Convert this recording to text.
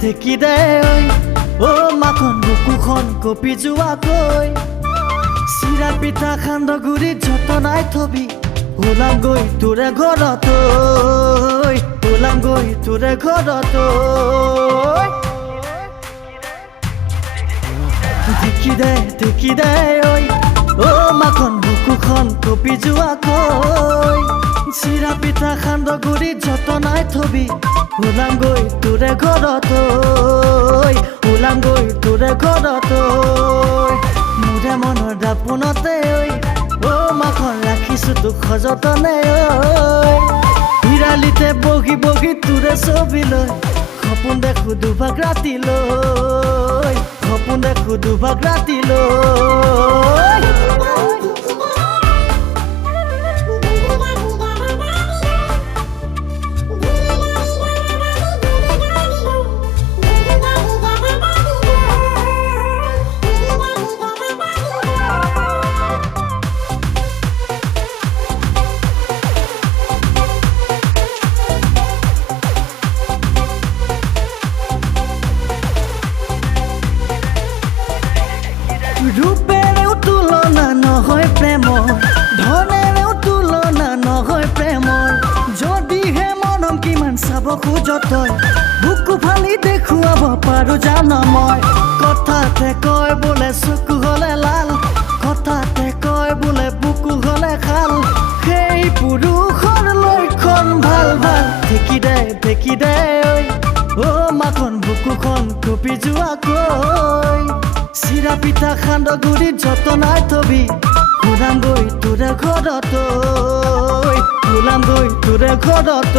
ঢেকি দে ঐ মাখন বুকুখন কপি যোৱাকৈ চিৰা পিঠা সান্দহ গুৰিত যতনাই থবি ওলাম গৈ তোৰে ঘৰত ওলাম গৈ তোৰে ঘৰত ঢেকি দে ঐ মাখন বুকুখন কপি যোৱাকৈ চিৰা পিঠা সান্দহ গুৰিত যতনাই থবি ওলাম গৈ তোৰে ঘৰত ওলাম গৈ তোৰে ঘৰত মোৰে মনৰ দাপোনতে মাখন ৰাখিছো তোক সযতনে বিৰালিতে বহি বহি তোৰে ছবি লৈ সপোন দেখো দুভাগ ৰাতিলৈ সপোন দেখো দুভাগ ৰাতিলৈ ৰূপেৰেও তুলনা নহয় প্ৰেমৰ ধনেৰেও তুলনা নহয় প্ৰেমৰ যদিহে মনম কিমান চাব খোজ তই বুকু ফালি দেখুৱাব পাৰো জানো মই কথাতে কয় বোলে চকু হলে লাল কথাতে কয় বোলে বুকু হলে খাল সেই পুৰুষৰ লক্ষণ ভাল ভাল ঢেকি দে মাখন বুকুখন কপি যোৱাকৈ চিৰা পিঠা সান্দহ গুৰিত যতনাই থবি ওলাম গৈ তোৰে ঘৰত ওলাম গৈ তোৰে ঘৰত